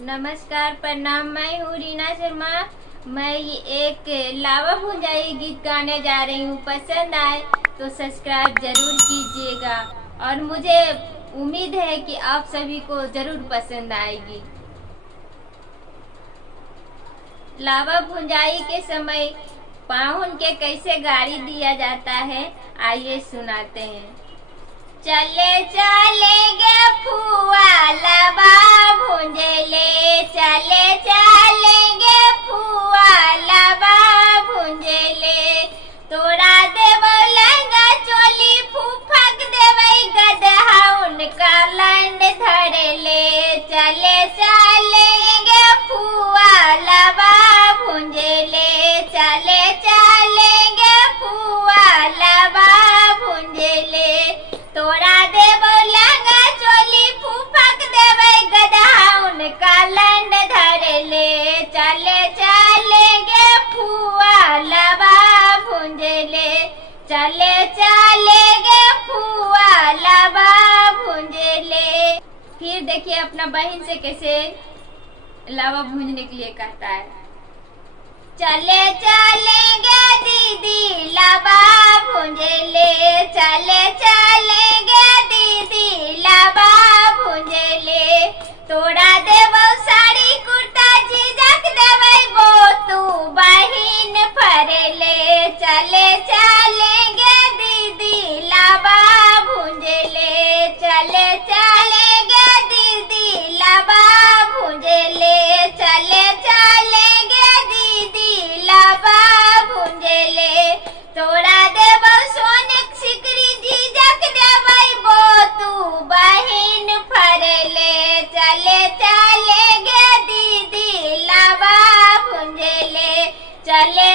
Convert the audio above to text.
नमस्कार, प्रणाम। मैं हूँ रीना शर्मा। मैं एक लावा भुंजाई गीत गाने जा रही हूँ। पसंद आए तो सब्सक्राइब जरूर कीजिएगा और मुझे उम्मीद है कि आप सभी को जरूर पसंद आएगी। लावा भुंजाई के समय पाहुन के कैसे गाड़ी दिया जाता है, आइए सुनाते हैं। चले चलेंगे फुआ लावा भुंजले, चले चलेंगे फुआ लावा भुंजले। तोरा देव लहंगा चोली फूफक देवई गदहा उनका लंड धरले। चले चलेंगे फुआ लावा भुंजले, चले चलेंगे फुआ लावा भुंजले। तोरा देव लहंगा चोली फूफक देवे गदहा उनका लंड धरले। चले चलेंगे फुआ लावा भुंजले, चले चलेंगे फुआ लावा भुंजले। फिर देखिए अपना बहन से कैसे लावा भूंजने के लिए कहता है। चले चलेंगे दीदी लावा भुंजले, चले चलेंगे दीदी लावा भुंजले। तोरा देवो साड़ी कुर्ता झिझक देवै वो तू बहिन फरले। चले चलेंगे दीदी लावा भुंजले, चले चलेंगे दीदी लावा भुंजले, चले चलेंगे दीदी लावा भुंजले। तोरा देवो सोनक सिकरी झिझक देवै वो तू बहिन फरले। चले चलेंगे दीदी लावा भुंजले, चले